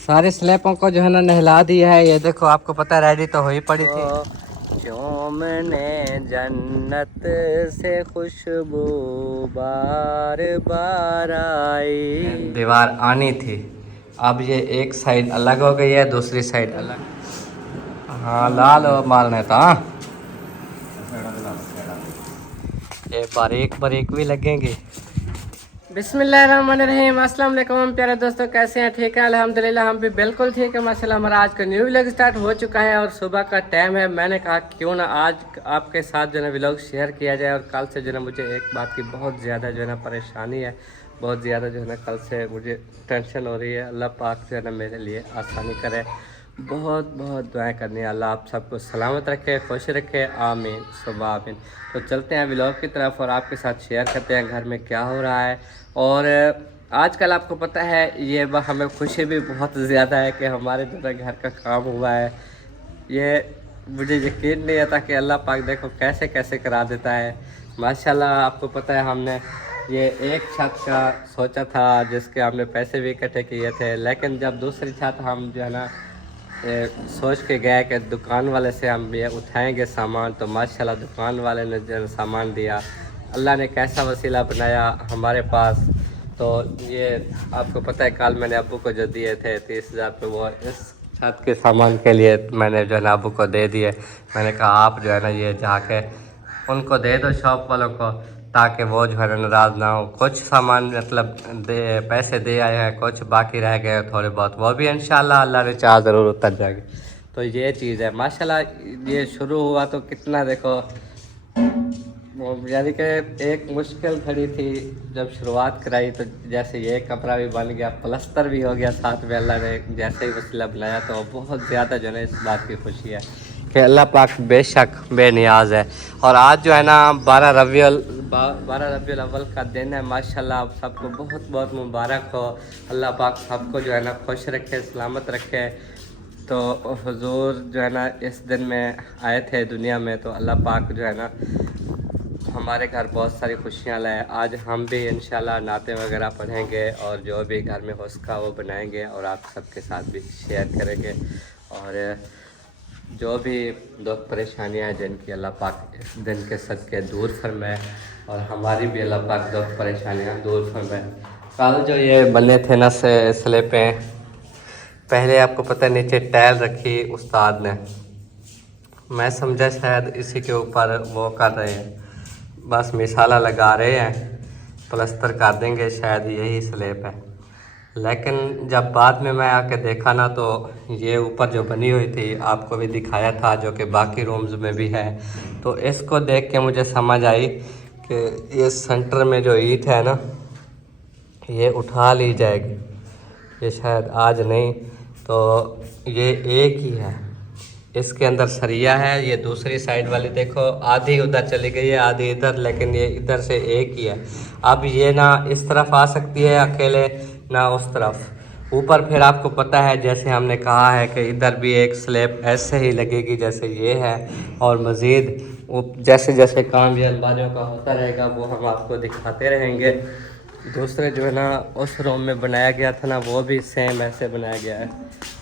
सारे स्लैपों को जो है ना नहला दिया है। ये देखो आपको पता है रेडी तो हो ही पड़ी थी। चूमने जन्नत से खुशबू बार बार आई। दीवार आनी थी। अब ये एक साइड अलग हो गई है, दूसरी साइड अलग। हाँ लाल मारने था। ये बारीक बारीक भी लगेंगे। बिस्मिल्लाहिर्रहमानिर्रहीम। अस्सलाम वालेकुम प्यारे दोस्तों, कैसे हैं? ठीक है अल्हम्दुलिल्लाह, हम भी बिल्कुल ठीक है माशाल्लाह। हमारा आज का न्यू व्लॉग स्टार्ट हो चुका है और सुबह का टाइम है। मैंने कहा क्यों ना आज आपके साथ जो है व्लॉग शेयर किया जाए। और कल से जो है मुझे एक बात की बहुत ज़्यादा जो है ना परेशानी है, बहुत ज़्यादा जो है ना कल से मुझे टेंशन हो रही है। अल्लाह पाक जो है ना मेरे लिए आसानी करे। बहुत बहुत दुआएं करनी है, अल्लाह आप सबको सलामत रखे, खुश रखे, आमीन सुबह आमीन। तो चलते हैं व्लॉग की तरफ और आपके साथ शेयर करते हैं घर में क्या हो रहा है। और आजकल आपको पता है ये हमें खुशी भी बहुत ज़्यादा है कि हमारे जो है घर का काम हुआ है। ये मुझे यकीन नहीं आता कि अल्लाह पाक देखो कैसे कैसे करा देता है माशाल्लाह। आपको पता है हमने ये एक छत का सोचा था जिसके हमने पैसे भी इकट्ठे किए थे, लेकिन जब दूसरी छत हम जो है ना सोच के गए कि दुकान वाले से हम ये उठाएंगे सामान, तो माशाल्लाह दुकान वाले ने जो सामान दिया। अल्लाह ने कैसा वसीला बनाया हमारे पास। तो ये आपको पता है कल मैंने अब्बू को जो दिए थे 30,000 रुपये, वो इस छत के सामान के लिए मैंने जो है ना अब्बू को दे दिए। मैंने कहा आप जो है ना ये जाके उनको दे दो शॉप वालों को, ताकि वो जो है नाराज़ ना हो। कुछ सामान मतलब पैसे दे आए हैं, कुछ बाकी रह गए थोड़े बहुत, वो भी इंशाल्लाह अल्लाह ने चाह ज़रूर उतर जाएगी। तो ये चीज़ है माशाल्लाह। ये शुरू हुआ तो कितना देखो यानी कि एक मुश्किल खड़ी थी जब शुरुआत कराई। तो जैसे ये कमरा भी बन गया, प्लस्तर भी हो गया साथ में, अल्लाह ने जैसे ही वसीला बनाया। तो बहुत ज़्यादा जो है इस बात की खुशी है कि अल्लाह पाक बेशक बेनियाज है। और आज जो है ना 12 रबीउल अव्वल का दिन है माशाल्लाह। आप सबको बहुत बहुत मुबारक हो। अल्लाह पाक सबको जो है ना खुश रखे, सलामत रखे। तो हुजूर जो है ना इस दिन में आए थे दुनिया में, तो अल्लाह पाक जो है ना हमारे घर बहुत सारी खुशियाँ लाए। आज हम भी इंशाल्लाह नाते वगैरह पढ़ेंगे और जो भी घर में हो उसका वो बनाएंगे और आप सबके साथ भी शेयर करेंगे। और जो भी दुख परेशानियाँ हैं जिनकी अल्लाह पाक इस दिन के सदके दूर फरमाए, और हमारी भी अल्लाह पाक दुख परेशानियाँ दूर फरमाए। कल जो ये बने थे ना स्लेपें, पहले आपको पता है नीचे टाइल रखी उस्ताद ने, मैं समझा शायद इसी के ऊपर वो कर रहे हैं, बस मिसाला लगा रहे हैं, प्लस्तर कर देंगे, शायद यही स्लेब है। लेकिन जब बाद में मैं आके देखा ना, तो ये ऊपर जो बनी हुई थी आपको भी दिखाया था, जो कि बाकी रूम्स में भी है। तो इसको देख के मुझे समझ आई कि ये सेंटर में जो ईंट है ना, ये उठा ली जाएगी। ये शायद आज नहीं तो ये एक ही है, इसके अंदर सरिया है। ये दूसरी साइड वाली देखो आधी उधर चली गई है, आधी इधर, लेकिन ये इधर से एक ही है। अब ये ना इस तरफ आ सकती है अकेले, ना उस तरफ। ऊपर फिर आपको पता है जैसे हमने कहा है कि इधर भी एक स्लैब ऐसे ही लगेगी जैसे ये है। और मज़ीद जैसे जैसे काम ये अलमारियों का होता रहेगा वो हम आपको दिखाते रहेंगे। दूसरे जो है ना उस रूम में बनाया गया था ना, वो भी सेम ऐसे बनाया गया है।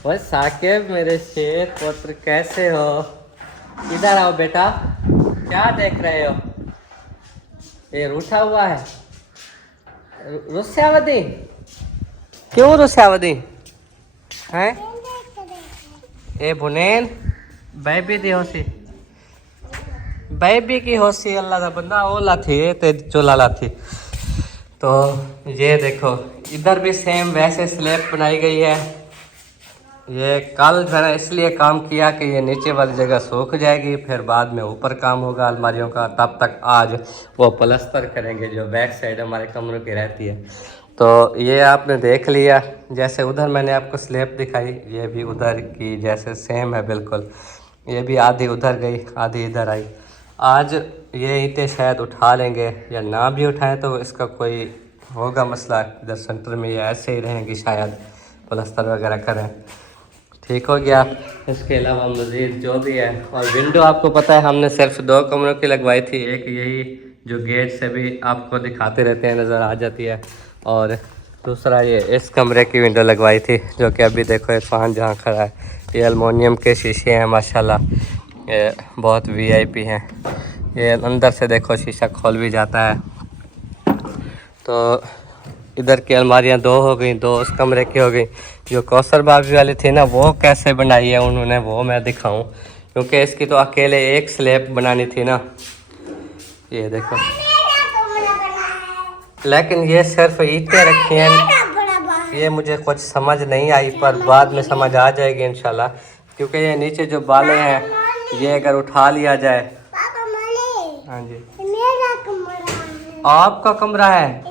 और साकिब मेरे शेर पुत्र कैसे हो? इधर आओ बेटा, क्या देख रहे हो? ये रूठा हुआ है, रुस्यावदी? क्यों रुस्यावदी हैं? ए बुनेन बेबी दी होसी, बेबी की होसी अल्लाह का बंदा ओला थी ते चोला थी। तो ये देखो इधर भी सेम वैसे स्लैब बनाई गई है। ये कल जो है इसलिए काम किया कि ये नीचे वाली जगह सूख जाएगी, फिर बाद में ऊपर काम होगा अलमारियों का। तब तक आज वो प्लस्तर करेंगे जो बैक साइड हमारे कमरों की रहती है। तो ये आपने देख लिया, जैसे उधर मैंने आपको स्लैब दिखाई, ये भी उधर की जैसे सेम है बिल्कुल। ये भी आधी उधर गई, आधी इधर आई। आज ये ईंटें शायद उठा लेंगे या ना भी उठाएं तो इसका कोई होगा मसला। इधर सेंटर में ये ऐसे ही रहेंगी, शायद प्लस्तर वगैरह करें, ठीक हो गया। इसके अलावा मज़ीद जो भी है, और विंडो आपको पता है हमने सिर्फ 2 कमरों की लगवाई थी। एक यही जो गेट से भी आपको दिखाते रहते हैं नज़र आ जाती है, और दूसरा ये इस कमरे की विंडो लगवाई थी, जो कि अभी देखो इरफान जहाँ खड़ा है। ये एलुमिनियम के शीशे हैं माशाल्लाह, ये बहुत वीआईपी हैं। ये अंदर से देखो शीशा खोल भी जाता है। तो इधर की अलमारियाँ दो हो गई, दो उस कमरे की हो गई। जो कौसर भाभी वाली थी ना, वो कैसे बनाई है उन्होंने, वो मैं दिखाऊं, क्योंकि इसकी तो अकेले एक स्लैब बनानी थी ना। ये देखो, लेकिन ये सिर्फ ईंटें रखी हैं, ये मुझे कुछ समझ नहीं आई, पर बाद में समझ आ जाएगी इंशाल्लाह। क्योंकि ये नीचे जो बाले हैं, ये अगर उठा लिया जाए। हाँ जी, आपका कमरा है?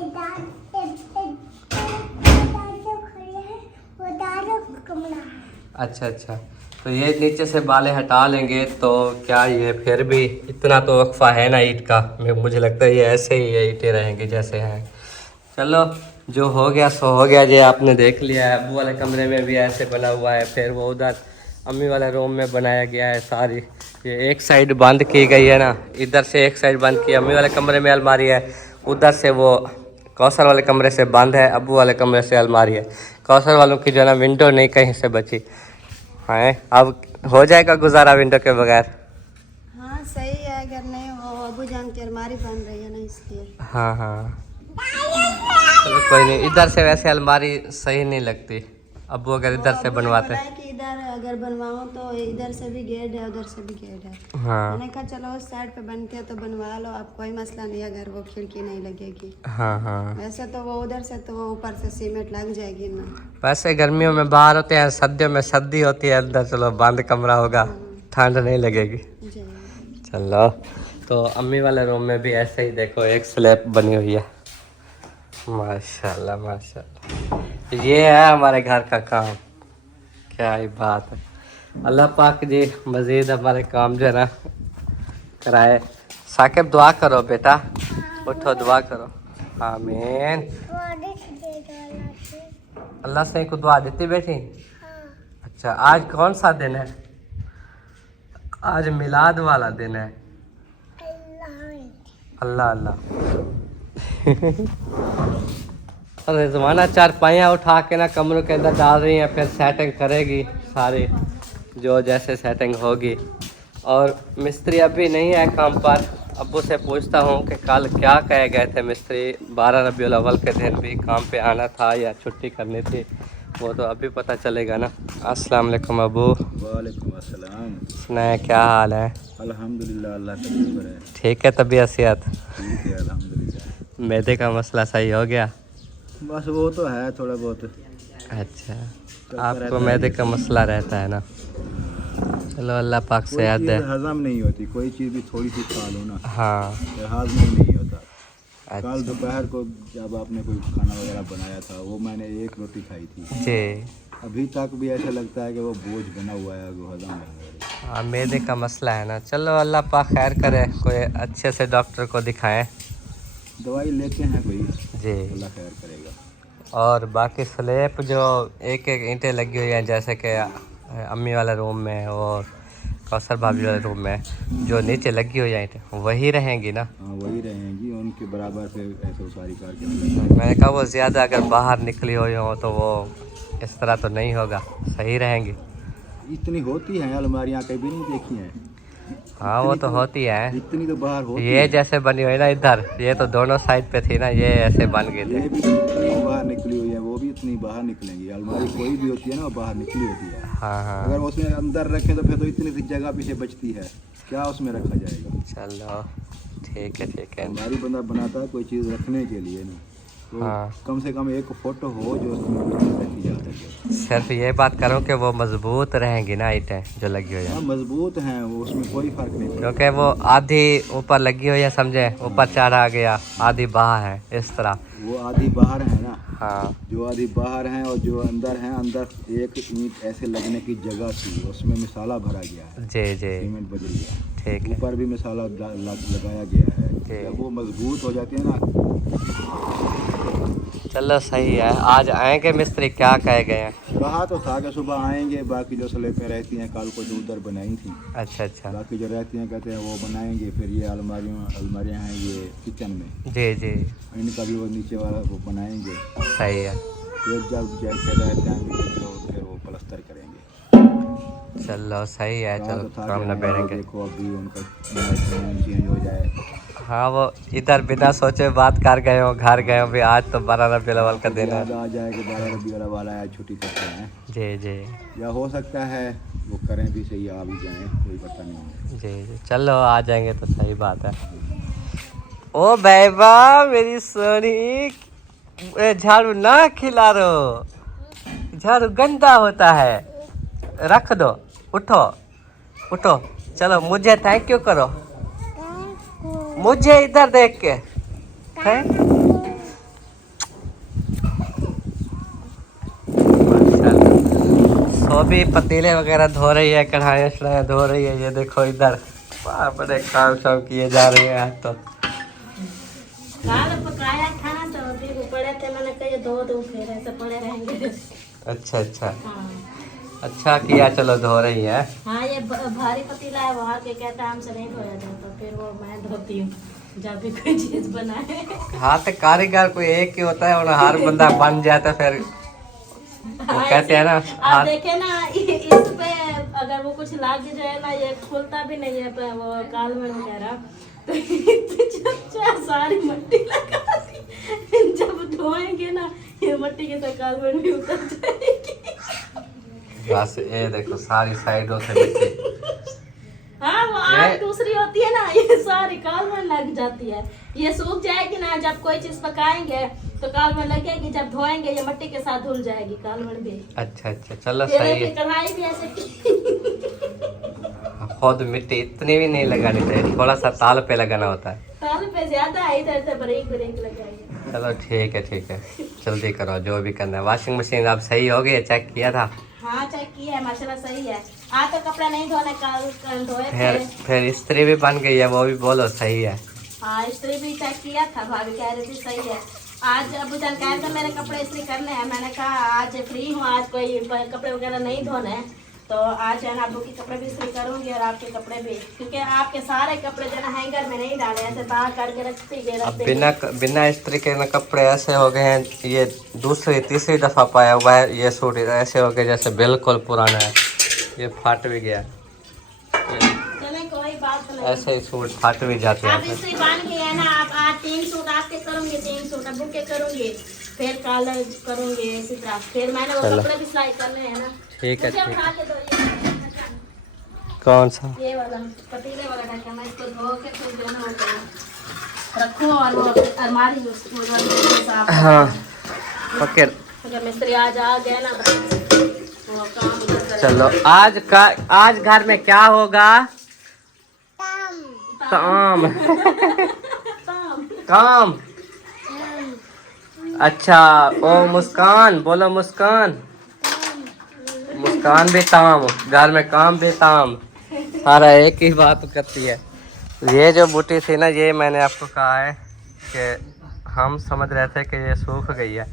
अच्छा अच्छा, तो ये नीचे से बाले हटा लेंगे तो क्या ये फिर भी इतना तो वक्फा है ना ईंट का, मुझे लगता है ये ऐसे ही ये ईंटें रहेंगी जैसे हैं। चलो जो हो गया सो हो गया। ये आपने देख लिया है, अब्बू वाले कमरे में भी ऐसे बना हुआ है, फिर वो उधर अम्मी वाले रूम में बनाया गया है। सारी ये एक साइड बंद की गई है ना, इधर से एक साइड बंद की, अम्मी वाले कमरे में अलमारी है, उधर से वो कौसर वाले कमरे से बंद है, अब्बू वाले कमरे से अलमारी है। कौसर वालों की जो है ना विंडो नहीं कहीं से बची है। अब हो जाएगा गुजारा विंडो के बगैर? हाँ सही है, अगर नहीं हो अबू जान की अलमारी बन रही है ना, इसलिए। हाँ हाँ, चलो कोई नहीं। इधर से वैसे अलमारी सही नहीं लगती, अब्बू अगर इधर से बनवाते हैं कि इधर अगर बनवाऊं तो इधर से भी गेट है, उधर से भी गेट है। हाँ। मैंने कहा चलो उस साइड पे बनते हैं तो बनवा लो, अब कोई मसला नहीं अगर वो खिड़की नहीं लगेगी। हाँ हाँ, वैसे तो वो उधर से तो वो ऊपर से सीमेंट लग जाएगी ना। वैसे गर्मियों में बाहर होते हैं, सर्दियों में सर्दी होती है, अंदर चलो बंद कमरा होगा, ठंड नहीं लगेगी। जी। चलो, तो अम्मी वाले रूम में भी ऐसे ही देखो एक स्लैब बनी हुई है, माशाल्लाह माशाल्लाह। ये है हमारे घर का काम, क्या ही बात है। अल्लाह पाक जी मज़ीद हमारे काम जो है ना कराए। साकिब दुआ करो बेटा, उठो दुआ करो। आमीन। अल्लाह से को दुआ देती बेटी? अच्छा, आज कौन सा दिन है? आज मिलाद वाला दिन है। अल्लाह अल्लाह। और रिजवाना चारपाइयाँ उठा के ना कमरों के अंदर डाल रही हैं, फिर सेटिंग करेगी सारी जो जैसे सेटिंग होगी। और मिस्त्री अभी नहीं है काम पर, अब्बू से पूछता हूँ कि कल क्या कहे गए थे मिस्त्री, 12 रबीउल अव्वल के दिन भी काम पे आना था या छुट्टी करनी थी, वो तो अभी पता चलेगा ना। अस्सलाम वालेकुम अब्बू। वालेकुम अस्सलाम। सुनाए क्या हाल है? अल्हम्दुलिल्लाह, अल्लाह का शुक्र है। ठीक है, तबीयत सेहत? ठीक है अल्हम्दुलिल्लाह। मैदे का मसला सही हो गया? बस वो तो है थोड़ा बहुत। अच्छा, आपको मैदे का मसला रहता है ना? चलो अल्लाह पाक सेहत दे। हजम नहीं होती कोई चीज़ भी, थोड़ी सी खा लो ना, हाँ। हजम ही नहीं होता। अच्छा। कल दोपहर को जब आपने कोई खाना वगैरह बनाया था, वो मैंने एक रोटी खाई थी जी। अभी तक भी ऐसा लगता है कि वो बोझ बना हुआ है, वो हजम नहीं हो रही। हाँ, मैदे का मसला है ना। चलो अल्लाह पाक खैर करे, कोई अच्छे से डॉक्टर को दिखाएं। दवाई लेते हैं कोई, जी। अल्लाह खैर करेगा। और बाकी स्लैब जो एक एक ईंटें लगी हुई हैं, जैसे कि अम्मी वाले रूम में और कौसर भाभी वाले रूम में जो नीचे लगी हुई हैं ईंटें, वही रहेंगी ना? हाँ वही रहेंगी, उनके बराबर से ऐसे उसारी करके। मैंने कहा वो ज़्यादा अगर बाहर निकली हुई हो तो वो इस तरह तो नहीं होगा, सही रहेंगी। इतनी होती हैं अलमारियाँ, कभी नहीं देखी हैं। हाँ वो तो होती है, इतनी तो बाहर होती ये है। जैसे बनी हुई ना इधर, ये तो दोनों साइड पे थी ना, ये ऐसे बन गए ये थे। भी इतनी बाहर निकली हुई है, वो भी इतनी बाहर निकलेंगी। अलमारी कोई भी होती है ना, वो बाहर निकली होती है। हाँ हाँ, अगर उसमें अंदर रखें तो फिर तो इतनी सी जगह पीछे बचती है, क्या उसमें रखा जाएगा। चलो ठीक है ठीक है। अलमारी बंदा बनाता है कोई चीज़ रखने के लिए ना, तो हाँ। कम से कम एक फोटो हो जो उसमें कोई चीज़ रखी जा सके। सिर्फ ये बात करूँ कि वो मजबूत रहेंगी ना ईंटें जो लगी हुई हाँ है, मजबूत हैं वो, उसमें कोई फ़र्क नहीं पड़ता। क्योंकि वो आधी ऊपर लगी हुई है, समझे, ऊपर चढ़ा गया, आधी बाहर है, इस तरह। वो आधी बाहर है ना, हाँ जो आधी बाहर हैं और जो अंदर हैं, अंदर एक ईंट ऐसे लगने की जगह थी, उसमें मिसाला भरा गया है, जी जी, सीमेंट बदल गया, ठीक है। ऊपर भी मिसाला लगाया गया है। जी। जब वो मजबूत हो जाते हैं ना, चलो सही है। आज आएंगे मिस्त्री, क्या कहे गए हैं? कहा तो था कि सुबह आएंगे, बाकी जो स्लेपें रहती हैं कल को जो उधर बनाई थी, अच्छा अच्छा। बाकी जो रहती हैं कहते हैं वो बनाएंगे। फिर ये अलमारियाँ हैं ये किचन में, जी जी इनका भी वो नीचे वाला वो बनाएंगे। सही है। फिर जब फिर वो प्लस्तर करेंगे। चलो सही है। कहा चलो तो था काम कि निबेड़ेंगे। देखो अभी उनका चेंज हो जाए। हाँ वो इधर बिना सोचे बात कर गए हो, घर गए हो भी। आज तो 12 रबीउल अव्वल का दिन है। याद आ जाए कि 12 रबीउल अव्वल है, छुट्टी करते हैं। जी जी या हो सकता है वो करें भी सही, आ भी जाएं, कोई पता नहीं है। जी जी। चलो आ जाएंगे तो सही बात है। ओ बेबा मेरी सोनी, झाड़ू ना खिला रो, झाड़ू गंदा होता है, रख दो। उठो उठो, चलो मुझे थैंक यू करो, मुझे इधर देख के थैंक। सोबी पतीले वगैरह धो रही है, कढ़ाई शढ़ाई धो रही है। ये देखो इधर बड़े काम शाम किए जा रहे हैं। आज तो दाल पकाया था तो अभी वो पड़े थे, मैंने कहा धो दो फिर ऐसे पड़े रहेंगे। अच्छा अच्छा हाँ अच्छा किया, चलो धो रही है। हाँ, ये भारी पतीला है, वहाँ के कहता है हमसे नहीं धोया जाता, फिर वो मैं धोती हूँ जब भी कोई चीज बनाए। हाँ तो कारीगर कोई एक ही होता है और हर बंदा बन जाता है। फिर वो कहते हैं ना आप हाथ। देखे ना इस पे अगर वो कुछ लाग जाए ना, ये खुलता भी नहीं है पे वो कालमन वगैरह, तो सारी मट्टी लगा दी। जब धोएंगे ना ये मट्टी के तो कालमन भी उतर जाएगी। बस ये देखो सारी साइडों से मिट्टी। हाँ वो आग दूसरी होती है ना, ये सारी कालमन लग जाती है। ये सूख जाएगी ना, जब कोई चीज पकाएंगे तो कालमन लगेगी, जब धोएंगे ये मट्टी के साथ धुल जाएगी कालमन भी। अच्छा अच्छा चलो ये सही देखिए है। कढ़ाई भी ऐसे खुद मिट्टी इतनी भी नहीं लगानी चाहिए, थोड़ा सा ताल पे लगाना होता है। ताल पे ज्यादा है, इधर से बारीक बारीक लगाइए। चलो ठीक है जल्दी करो जो भी करना है। वॉशिंग मशीन अब सही हो गई, चेक किया था? हाँ चेक किया है, माशाल्लाह सही है। आज तो कपड़ा नहीं धोने, कल धोए थे। फिर इस्त्री भी बन गई है, वो भी बोलो सही है। हाँ इस्त्री भी चेक किया था, भाभी कह रही थी सही है। आज अबू जान कह रहे थे मेरे कपड़े इस्त्री करने हैं, मैंने कहा आज फ्री हूँ, आज कोई कपड़े वगैरह नहीं धोने हैं, तो आज है ना अबू के कपड़े भी इस्त्री करूँगी और आपके कपड़े भी, क्योंकि आपके सारे कपड़े जो है हैंगर में नहीं डाले, ऐसे तार करके रखती गए। अब बिना इस्त्री के ना कपड़े ऐसे हो गए हैं, ये दूसरी तीसरी दफ़ा पाया हुआ है। ये सूट ऐसे हो गए जैसे बिल्कुल पुराना है, ये फट भी गया। चले कोई बात नहीं, ऐसे ही सूट फट भी जाते आप हैं। इस्त्री बन गई है ना। आप आज 3 सूट आपके करूँगी, 3 सूट अबू के करूँगी, फिर कल करूँगी इसी तरह। फिर मैंने वो कपड़े भी सिलाई करने हैं ना। ठीक है मुझे ठीक उठा है। के दो ये कौन सा? ये वाला पतीले वाला ढक्कन, मैं इसको धो के फिर जो है वो रखूँ और वो अलमारी साफ। हाँ पकड़। अगर मिस्त्री आज आ गया ना तो काम उधर करेंगे। चलो आज घर में क्या होगा? काम काम। अच्छा ओ मुस्कान, बोलो मुस्कान। मुस्कान भी ताम, घर में काम भी ताम, सारा एक ही बात करती है। ये जो बूटी थी ना, ये मैंने आपको कहा है कि हम समझ रहे थे कि ये सूख गई है,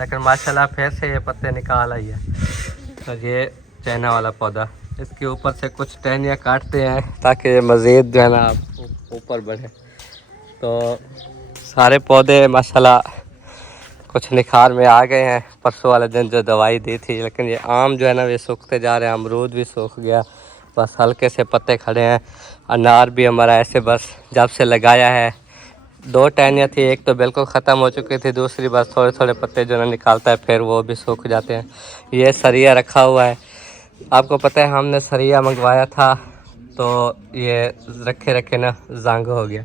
लेकिन माशाल्लाह फिर से ये पत्ते निकाल आई है। तो ये चाइना वाला पौधा, इसके ऊपर से कुछ टहनियाँ काटते हैं ताकि ये मज़ीद जो है ना ऊपर बढ़े। तो सारे पौधे माशाल्लाह कुछ निखार में आ गए हैं। परसों वाले दिन जो दवाई दी थी, लेकिन ये आम जो है ना ये सूखते जा रहे हैं। अमरूद भी सूख गया, बस हल्के से पत्ते खड़े हैं। अनार भी हमारा ऐसे बस जब से लगाया है 2 टहनियाँ थी, एक तो बिल्कुल ख़त्म हो चुकी थी, दूसरी बस थोड़े थोड़े पत्ते जो है ना निकालता है, फिर वो भी सूख जाते हैं। ये सरिया रखा हुआ है, आपको पता है हमने सरिया मंगवाया था तो ये रखे रखे ना जंग हो गया।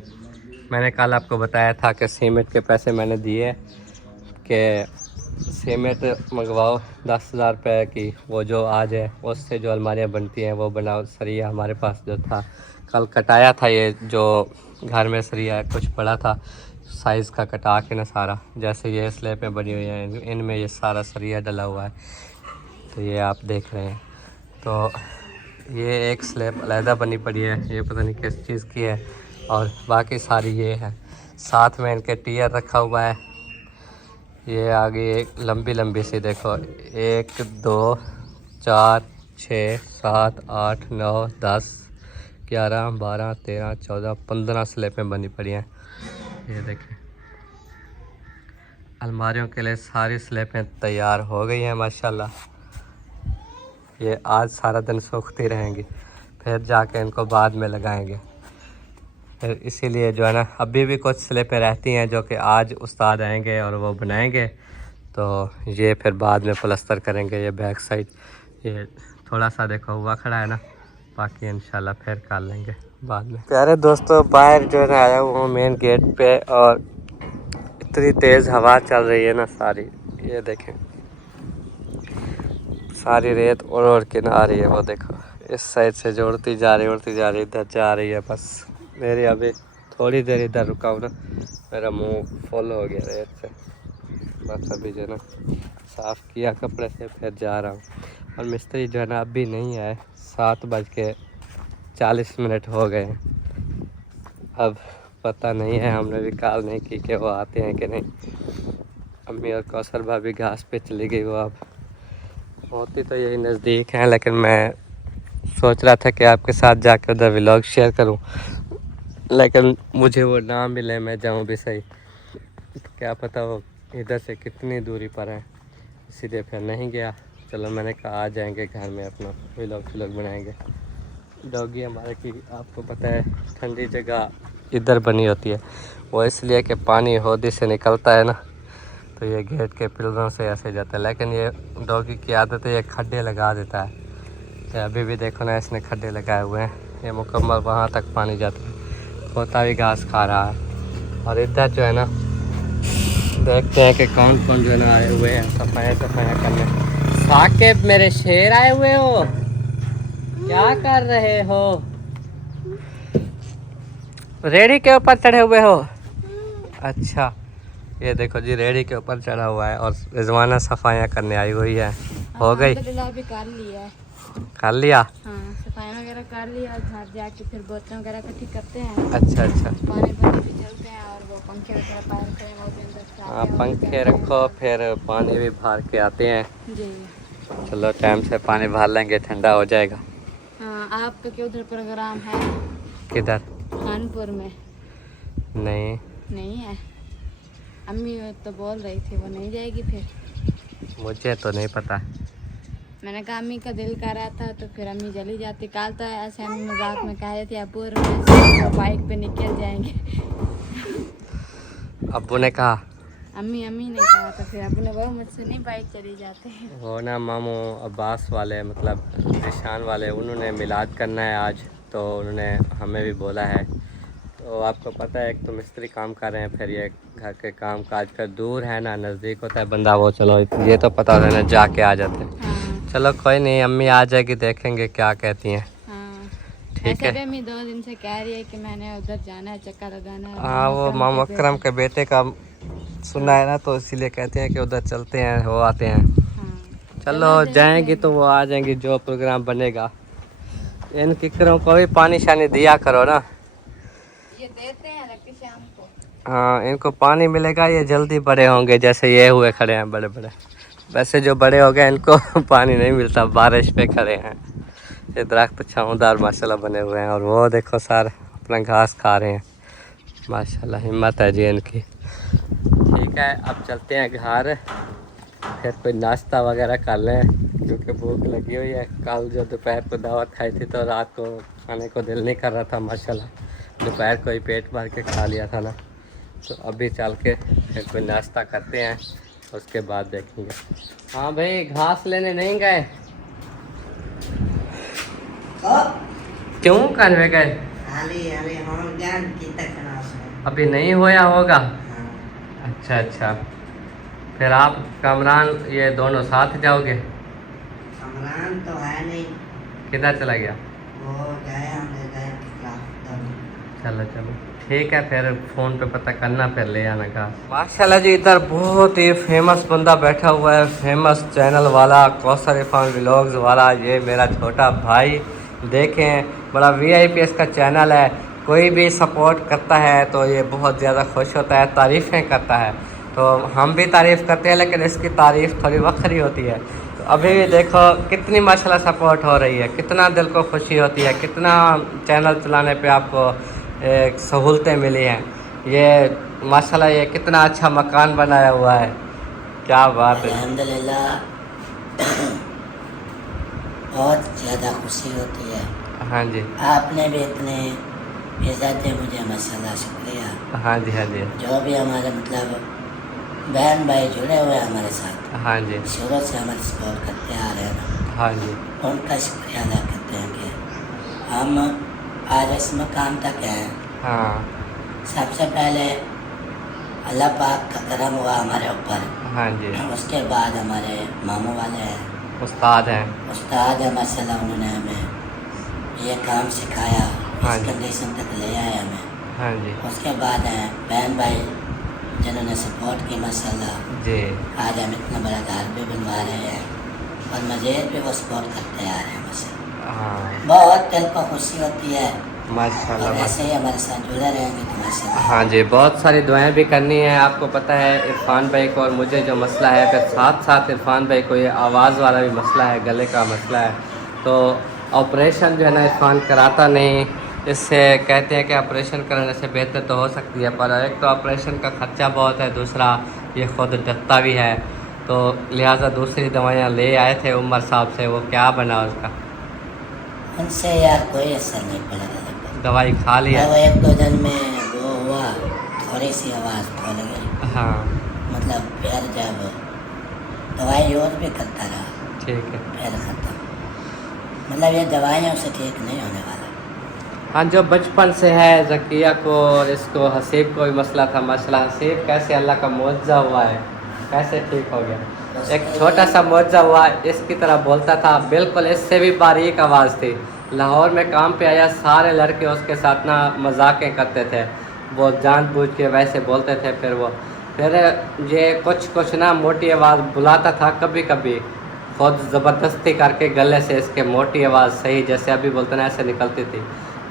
मैंने कल आपको बताया था कि सीमेंट के पैसे मैंने दिए कि सीमेंट मंगवाओ 10,000 रुपये की, वो जो आ जाए उससे जो अलमारियाँ बनती हैं वो बनाओ। सरिया हमारे पास जो था कल कटाया था, ये जो घर में सरिया कुछ बड़ा था साइज़ का, कटा के ना सारा, जैसे ये स्लैब में बनी हुई हैं इनमें ये सारा सरिया डला हुआ है। तो ये आप देख रहे हैं, तो ये एक स्लैब अलहदा बनी पड़ी है, ये पता नहीं किस चीज़ की है, और बाकी सारी ये है। साथ में इनके टियर रखा हुआ है, ये आगे एक लंबी लंबी सी देखो, 1 2 4 6 7 8 9 10 11 12 13 14 15 स्लेपें बनी पड़ी हैं। ये देखें, अलमारियों के लिए सारी स्लेपें तैयार हो गई हैं माशाल्लाह। ये आज सारा दिन सूखती रहेंगी, फिर जाके इनको बाद में लगाएंगे। फिर इसीलिए जो है ना, अभी भी कुछ स्लेपें रहती हैं जो कि आज उस्ताद आएंगे और वो बनाएंगे, तो ये फिर बाद में प्लस्तर करेंगे। ये बैक साइड ये थोड़ा सा देखो हुआ खड़ा है ना, बाकी इंशाल्लाह फिर कर लेंगे बाद में। प्यारे दोस्तों, बाहर जो है ना आया हूँ मेन गेट पे, और इतनी तेज़ हवा चल रही है ना सारी, ये देखें सारी रेत उड़ के ना आ रही है। वो देखो इस साइड से जो उड़ती जा रही इधर जा रही है। बस मेरी अभी थोड़ी देर इधर रुका हूँ ना, मेरा मुंह फुल हो गया रेत से। बस अभी जो है ना साफ़ किया कपड़े से, फिर जा रहा हूँ। और मिस्त्री जो है ना अभी नहीं आए, 7:40 हो गए हैं। अब पता नहीं है, हमने भी कॉल नहीं की कि वो आते हैं कि नहीं। अम्मी और कौसर भाभी घास पे चली गई। वो अब होती तो यही नज़दीक हैं, लेकिन मैं सोच रहा था कि आपके साथ जाकर उधर व्लॉग शेयर करूं, लेकिन मुझे वो ना मिले, मैं जाऊं भी सही, क्या पता वो इधर से कितनी दूरी पर है, इसीलिए फिर नहीं गया। चलो मैंने कहा आ जाएंगे घर में, अपना व्लॉग बनाएंगे। डॉगी हमारे की आपको पता है ठंडी जगह इधर बनी होती है, वो इसलिए कि पानी होदी से निकलता है ना, तो ये गेट के पिलरों से ऐसे जाता है। लेकिन ये डॉगी की आदत है, ये खड्डे लगा देता है। तो अभी भी देखो ना, इसने खड्डे लगाए हुए हैं, ये मुकम्मल वहाँ तक पानी जाता है। तोता भी घास खा रहा है। और इधर जो है ना देखते हैं कि कौन कौन जो है ना आए हुए हैं सफाइयाँ करने। साकिब मेरे शेर आए हुए हो, क्या कर रहे हो? रेडी के ऊपर चढ़े हुए हो? अच्छा, ये देखो जी रेडी के ऊपर चढ़ा हुआ है और रिजवाना सफाइयाँ करने आई हुई है। हो गई? भी कर लिया है। कर लिया? हाँ, सफाई वगैरह कर लिया, घर जाके फिर बोतलें वगैरह इकट्ठी करते हैं। अच्छा अच्छा, पानी भी चलते हैं, और वो पंखे वगैरह पालते हैं, वो भी अंदर हाँ पंखे रखो, फिर पानी भी भर के आते हैं। जी चलो टाइम से पानी भर लेंगे, ठंडा हो जाएगा। हाँ, आपका क्या उधर प्रोग्राम है? किधर? खानपुर में? नहीं है। अम्मी तो बोल रही थी वो नहीं जाएगी फिर। मुझे तो नहीं पता। मैंने कहा अम्मी का दिल कर रहा था तो फिर अम्मी चली जाती। कल तो ऐसे अम्मी मजाक में कह रही थी अबू और बाइक पे निकल जाएंगे। अब्बू ने कहा? अम्मी ने कहा, तो फिर अब्बू ने बोला मुझसे नहीं, बाइक चली जाते हैं। वो ना मामू अब्बास वाले, मतलब निशान वाले, उन्होंने मिलाद करना है आज, तो उन्होंने हमें भी बोला है। तो आपको पता है, एक तो मिस्त्री काम कर रहे हैं, फिर ये घर के काम काज, फिर दूर है ना, नज़दीक होता है बंदा वो चलो ये तो पता होता है ना, जाके आ जाते हैं। हाँ। चलो कोई नहीं, अम्मी आ जाएगी, देखेंगे क्या कहती हैं। हाँ। ठीक है। अम्मी 2 दिन से कह रही है कि मैंने उधर जाना है, चक्कर लगाना है। हाँ, वो मामा अकरम के बेटे का सुना है ना, तो इसीलिए कहते हैं कि उधर चलते हैं, वो आते हैं। हाँ। चलो जाएंगी तो वो आ जाएंगी, जो प्रोग्राम बनेगा। इन किकरों को भी पानी शानी दिया करो ना। ये देते हैं रखी शाम को। हाँ, इनको पानी मिलेगा, ये जल्दी बड़े होंगे, जैसे ये हुए खड़े हैं बड़े बड़े। वैसे जो बड़े हो गए इनको पानी नहीं मिलता, बारिश पे खड़े हैं। ये दरख्त छाँवदार माशाल्लाह बने हुए हैं, और वो देखो सारे अपना घास खा रहे हैं। माशाल्लाह हिम्मत है जी इनकी। ठीक है, अब चलते हैं घर, फिर कोई नाश्ता वगैरह कर लें, क्योंकि भूख लगी हुई है। कल जो दोपहर को दावत खाई थी तो रात को खाने को दिल नहीं कर रहा था, माशाल्लाह दोपहर को ही पेट भर के खा लिया था ना। तो अभी चल के फिर कोई नाश्ता करते हैं, उसके बाद देखेंगे। हाँ भाई, घास लेने नहीं गए? क्यों करने गए? अभी नहीं होया होगा? अच्छा अच्छा, फिर आप कमरान ये दोनों साथ जाओगे? कमरान तो है नहीं, किधर चला गया? वो गया चलो चलो ठीक है, फिर फ़ोन पे पता करना, फिर ले आना का। माशाल्लाह जी, इधर बहुत ही फेमस बंदा बैठा हुआ है, फेमस चैनल वाला, कौसर इरफान व्लॉग्स वाला। ये मेरा छोटा भाई, देखें बड़ा VIP इसका चैनल है। कोई भी सपोर्ट करता है तो ये बहुत ज़्यादा खुश होता है, तारीफ़ें करता है। तो हम भी तारीफ़ करते हैं, लेकिन इसकी तारीफ़ थोड़ी वक्री होती है। तो अभी भी देखो कितनी माशाल्लाह सपोर्ट हो रही है, कितना दिल को खुशी होती है, कितना चैनल चलाने पे आपको सहूलतें मिली हैं। ये माशाल्लाह ये कितना अच्छा मकान बनाया हुआ है, क्या बात है। अल्हम्दुलिल्लाह बहुत ज़्यादा खुशी होती है। हाँ जी, आपने भी इतने इज्जत दी मुझे, माशाल्लाह, शुक्रिया। हाँ जी, हाँ जी, जो भी हमारे मतलब बहन भाई जुड़े हुए हैं हमारे साथ, हाँ जी, शुरू से हमारे सपोर्ट करते आ रहे हैं, हाँ जी, उनका शुक्रिया अदा करते हैं कि हम आज इस मकाम तक हैं। हाँ, सबसे पहले अल्लाह पाक का करम हुआ हमारे ऊपर, हाँ जी। उसके बाद हमारे मामू वाले हैं, उस्ताद हैं। उस्ताद है माशाल्लाह, उन्होंने हमें ये काम सिखाया, हाँ इस जी। कंडीशन तक ले आए हमें। हाँ जी, उसके बाद हैं बहन भाई जिन्होंने सपोर्ट की माशाल्लाह, जी, आज हम इतना बड़ा घर भी बनवा रहे हैं और मज़ीद भी वो सपोर्ट करते आ रहे हैं माशाल्लाह। हाँ, बहुत दिल को खुशी होती है माशाल्लाह, और ऐसे ही हमारे साथ जुड़े रहेंगे तो माशाल्लाह। हाँ जी, बहुत सारी दुआएं भी करनी है। आपको पता है इरफान भाई को और मुझे जो मसला है, अगर साथ साथ इरफान भाई को ये आवाज़ वाला भी मसला है, गले का मसला है, तो ऑपरेशन जो है ना इरफान कराता नहीं। इससे कहते हैं कि ऑपरेशन कराने से बेहतर तो हो सकती है, पर एक तो ऑपरेशन का ख़र्चा बहुत है, दूसरा ये ख़ुद डरता भी है। तो लिहाजा दूसरी दवाइयाँ ले आए थे उमर साहब से, वो क्या बना उसका? उनसे यार कोई असर नहीं पड़ेगा लगभग। दवाई खा लिया? वो 1-2 दिन में वो हुआ, थोड़ी सी आवाज़ खोल गई, हाँ, मतलब फिर जब दवाई यूज़ भी करता रहा ठीक है। फिर ख़त्म। मतलब ये दवाइयों से ठीक नहीं होने वाला। हाँ, जो बचपन से है ज़किया को और इसको हसीब को भी मसला था। मसला हसीब कैसे अल्लाह का मुआवजा हुआ है, कैसे ठीक हो गया। एक छोटा सा मुआवजा हुआ, इसकी तरह बोलता था, बिल्कुल इससे भी बारीक आवाज़ थी। लाहौर में काम पे आया, सारे लड़के उसके साथ ना मजाकें करते थे, वो जानबूझ के वैसे बोलते थे। फिर ये कुछ ना मोटी आवाज़ बुलाता था, कभी कभी खुद ज़बरदस्ती करके गले से इसके मोटी आवाज़ सही जैसे अभी बोलते ना ऐसे निकलती थी।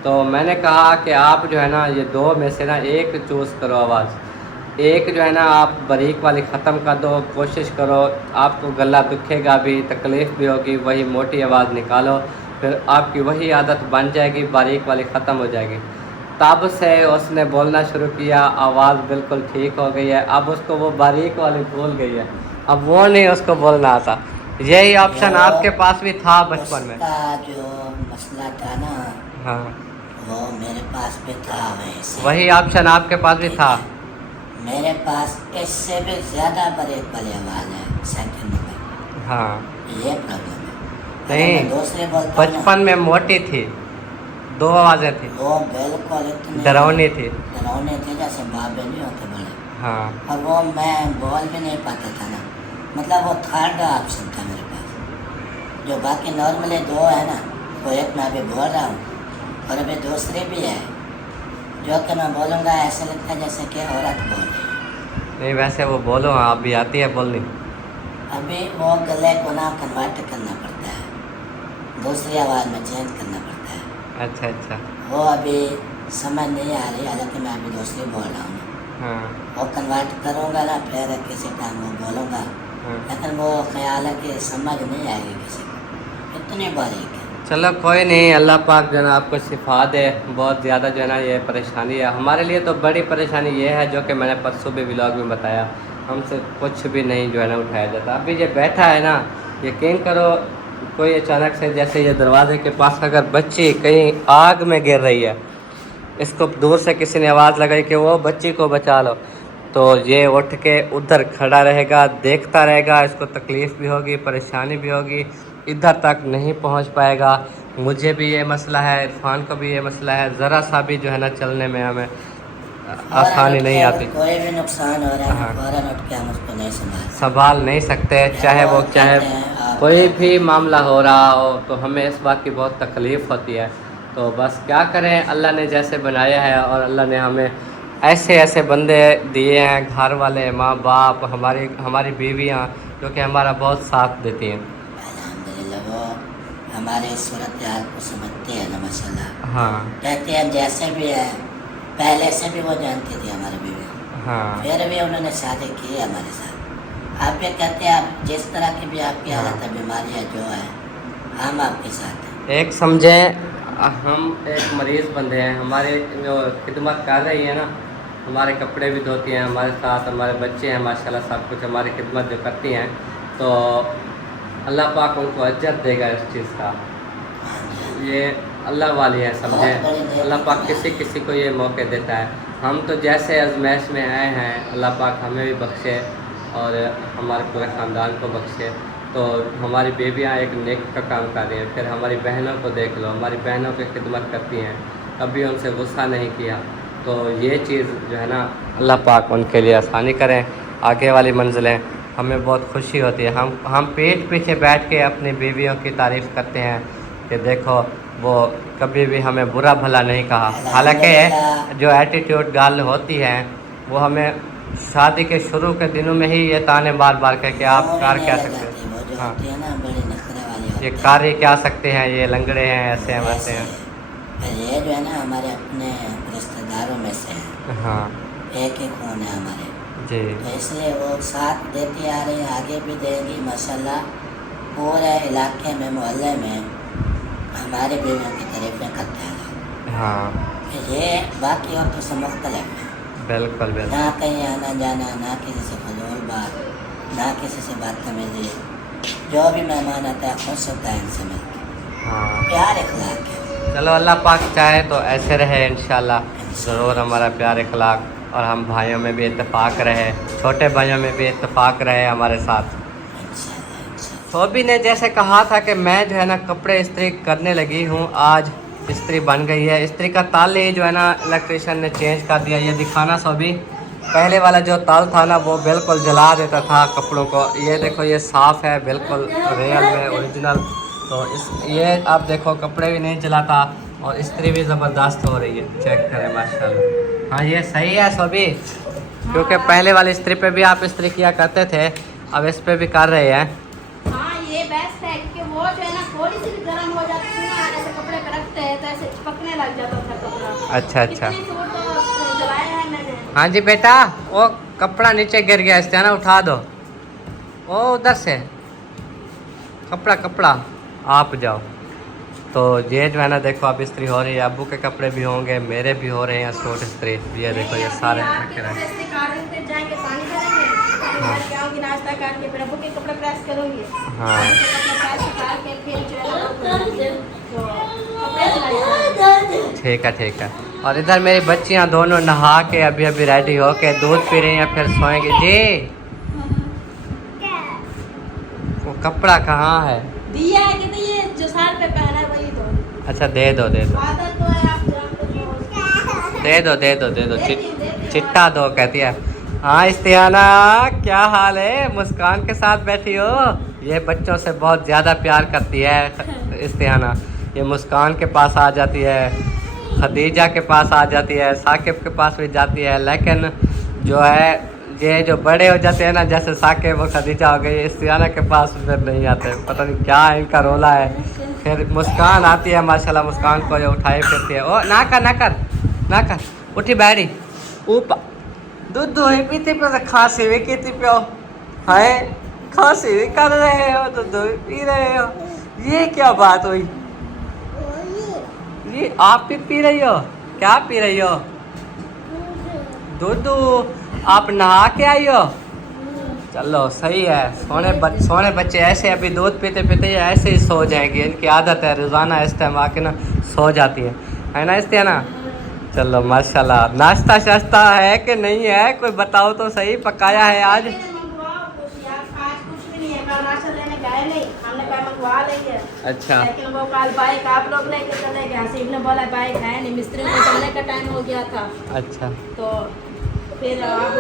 तो मैंने कहा कि आप जो है ना ये दो में से ना एक चूज़ करो आवाज़, एक जो है ना आप बारीक वाली ख़त्म कर दो, कोशिश करो, आपको गला दुखेगा भी, तकलीफ़ भी होगी, वही मोटी आवाज़ निकालो, फिर आपकी वही आदत बन जाएगी, बारीक वाली ख़त्म हो जाएगी। तब से उसने बोलना शुरू किया, आवाज़ बिल्कुल ठीक हो गई है। अब उसको वो बारीक वाली भूल गई है, अब वो नहीं उसको बोलना आता। यही ऑप्शन आपके पास भी था बचपन में? उसका जो मसला था ना, हाँ, वो मेरे पास भी था वैसे। वही ऑप्शन आपके पास भी था? मेरे पास इससे भी ज़्यादा बारीक वाली आवाज़ है सेकंड में। हाँ, ये प्रॉब्लम है। नहीं, अगर मैं दूसरे बोलता हूँ ना, बचपन में मोटी थी, दो आवाज़ें थी, वो बिल्कुल इतनी डरावनी थी। डरावनी थी जैसे बाबे नहीं होते बड़े। हाँ, और वो मैं बोल भी नहीं पाता था ना, मतलब वो थर्ड ऑप्शन था मेरे पास। जो बाकी नॉर्मली दो है ना, वो एक मैं अभी बोल रहा हूँ और अभी दूसरी भी है, जो कि मैं बोलूँगा ऐसा लगता है जैसे कि औरत बोल रही है। नहीं वैसे वो बोलो, हाँ अभी आती है बोलनी। अभी वो गले को ना कन्वर्ट करना पड़ता है, दूसरी आवाज़ में चेंज करना पड़ता है। अच्छा अच्छा, वो अभी समझ नहीं आ रही, हालांकि मैं अभी दूसरी बोल रहा हूँ। हाँ, वो कन्वर्ट करूँगा ना, फिर किसी टाइम वो बोलूँगा, हाँ। लेकिन वो ख्याल है कि समझ नहीं आएगी किसी को, इतनी बारीक है। चलो कोई नहीं, अल्लाह पाक जो है ना आपको शिफा दे। बहुत ज़्यादा जो है ना ये परेशानी है हमारे लिए, तो बड़ी परेशानी ये है जो कि मैंने परसों भी व्लॉग में बताया, हमसे कुछ भी नहीं जो है ना उठाया जाता। अभी ये बैठा है ना, यकीन करो कोई अचानक से जैसे ये दरवाजे के पास अगर बच्ची कहीं आग में गिर रही है, इसको दूर से किसी ने आवाज़ लगाई कि वो बच्ची को बचा लो, तो ये उठ के उधर खड़ा रहेगा, देखता रहेगा, इसको तकलीफ़ भी होगी, परेशानी भी होगी, इधर तक नहीं पहुंच पाएगा। मुझे भी ये मसला है, इरफान को भी ये मसला है, ज़रा सा भी जो है ना चलने में हमें आसानी नहीं आती। कोई भी नुकसान हो रहा है, हाँ। फौरन उठ के हम उसको नहीं संभाल नहीं सकते, चाहे वो चाहे कोई भी मामला हो रहा हो, तो हमें इस बात की बहुत तकलीफ़ होती है। तो बस क्या करें, अल्लाह ने जैसे बनाया है और अल्लाह ने हमें ऐसे ऐसे बंदे दिए हैं, घर वाले, माँ बाप, हमारी बीवियाँ, जो कि हमारा बहुत साथ देती हैं। अल्हम्दुलिल्लाह वो हमारे सूरत हाल को समझते हैं ना माशाल्लाह। हाँ, कहते हैं जैसे भी है, पहले से भी वो जानती थी हमारी बीवी, हाँ फिर भी उन्होंने शादी की हमारे साथ। आप ये कहते हैं आप जिस तरह की भी आपकी हालत है, बीमारियाँ जो है, हम आपके साथ हैं। एक समझे हम एक मरीज़ बंदे हैं, हमारे जो खिदमत कर रही है ना, हमारे कपड़े भी धोती हैं हमारे साथ, हमारे बच्चे हैं माशाल्लाह, सब कुछ हमारी खिदमत जो करती हैं, तो अल्लाह पाक उनको अजर देगा इस चीज़ का। ये अल्लाह वाली है समझे, अल्लाह पाक किसी किसी को ये मौके देता है। हम तो जैसे आजमाइश में आए हैं, अल्लाह पाक हमें भी बख्शे और हमारे पूरे ख़ानदान को बख्शे। तो हमारी बेबियाँ एक नेक का काम कर रही हैं, फिर हमारी बहनों को देख लो, हमारी बहनों की खिदमत करती हैं, कभी उनसे गुस्सा नहीं किया। तो ये चीज़ जो है ना, अल्लाह पाक उनके लिए आसानी करें, आगे वाली मंजिलें। हमें बहुत खुशी होती है, हम पीठ पीछे बैठ के अपनी बीवियों की तारीफ़ करते हैं कि देखो वो कभी भी हमें बुरा भला नहीं कहा। हालांकि जो एटीट्यूड गर्ल होती है वो हमें शादी के शुरू के दिनों में ही ये ताने बार बार कह के आप कार क्या सकते हैं, हाँ ये कार्य क्या सकते हैं, ये लंगड़े हैं, ऐसे हैं वैसे हैं। ये जो है ना हमारे अपने रिश्तेदारों में से हैं, हाँ एक ही खून है हमारे जी, तो इसलिए वो साथ देती आ रही है, आगे भी देंगी माशाल्लाह। पूरे इलाके में, मोहल्ले में हमारे बीवियों की तारीफें करते हैं। हाँ ये बाकी औरतों से मुख्तलिफ है, बिल्कुल बिल्कुल। ना कहीं आना जाना, ना किसी से फजूल बात, ना किसी से बदतमीजी। जो भी मेहमान आता है खुश होता है इनसे मिलकर, हाँ प्यार इखलाक है। चलो अल्लाह पाक चाहे तो ऐसे रहे इंशाल्लाह, ज़रूर हमारा प्यार इखलाक, और हम भाइयों में भी इत्तेफाक रहे, छोटे भाइयों में भी इत्तेफाक रहे हमारे साथ। सोबी ने जैसे कहा था कि मैं जो है ना कपड़े इस्त्री करने लगी हूँ, आज इस्त्री बन गई है। इस्त्री का ताल ही जो है ना इलेक्ट्रिशियन ने चेंज कर दिया। ये दिखाना सोबी, पहले वाला जो ताल था ना वो बिल्कुल जला देता था कपड़ों को, ये देखो ये साफ़ है बिल्कुल रियल में ओरिजिनल। तो इस ये आप देखो कपड़े भी नहीं जलाता और इस्त्री भी ज़बरदस्त हो रही है, चेक करें माशाल्लाह। हाँ ये सही है सोबी, क्योंकि पहले वाली इस्त्री पे भी आप इस्त्री किया करते थे, अब इस पे भी कर रहे हैं। हाँ ये बेस्ट है, क्योंकि वो जो है ना थोड़ी सी भी गर्म हो जाती है ना, ऐसे कपड़े पे रखते हैं तो ऐसे चिपकने लग जाता था कपड़ा। अच्छा अच्छा, कितने सूट तो जलाए हैं मैंने। हाँ जी बेटा, वो कपड़ा नीचे गिर गया, इस ना उठा दो, वो उधर से कपड़ा आप जाओ। तो ये जो है ना देखो अब इस्त्री हो रही है, अब्बू के कपड़े भी होंगे, मेरे भी हो रहे हैं सूट इस्त्री। ये देखो ये सारे रखे रहे। जाएंगे पानी भरेंगे, हाँ। फिर आऊँगी नाश्ता करके, फिर अब्बू के कपड़े प्रेस करूँगी। हाँ कपड़े प्रेस करके फिर जो है तो कपड़े सिलाई। ठीक है। और इधर मेरी बच्चियाँ दोनों नहा के अभी अभी रेडी हो के दूध पी रही हैं, फिर सोएंगी। जी वो कपड़ा कहाँ है? दिया है कि नहीं, ये जो साल पे पहना है वही दो। अच्छा दे दो आदत तो है, आप जानते हो। दे दो चिट्टा दो कहती है। हाँ इस्तियाना क्या हाल है, मुस्कान के साथ बैठी हो? ये बच्चों से बहुत ज़्यादा प्यार करती है इस्तियाना, ये मुस्कान के पास आ जाती है, खदीजा के पास आ जाती है, साकिब के पास भी जाती है, लेकिन जो है ये जो बड़े हो जाते हैं ना, जैसे साकिब और खदीजा हो गई, इस्तियाना के पास फिर नहीं आते, पता नहीं क्या इनका रोला है। फिर मुस्कान आती है माशाल्लाह, मुस्कान को ये उठाई फिरती है। ओ ना कर उठी बैठी ऊपर दूध ही पीती पे, खांसी भी की पियो है, खांसी भी कर रहे हो, दूध भी पी रहे हो, ये क्या बात हुई? ये आप भी पी रही हो? क्या पी रही हो? दूध। आप नहा के आई हो? चलो सही है, सोने बच्चे ऐसे अभी दूध पीते पीते ऐसे ही सो जाएंगे, इनकी आदत है रोज़ाना इस टाइम आके ना सो जाती है ना इस्तियाना? चलो माशाल्लाह। नाश्ता शाश्ता है कि नहीं है, कोई बताओ तो सही, पकाया है आज? अच्छा लेकिन वो कल बाइक आप लोग लेके चले गए, हसीब ने बोला बाइक है नहीं, मिस्त्री को चलने का टाइम हो गया था। अच्छा तो फिर अब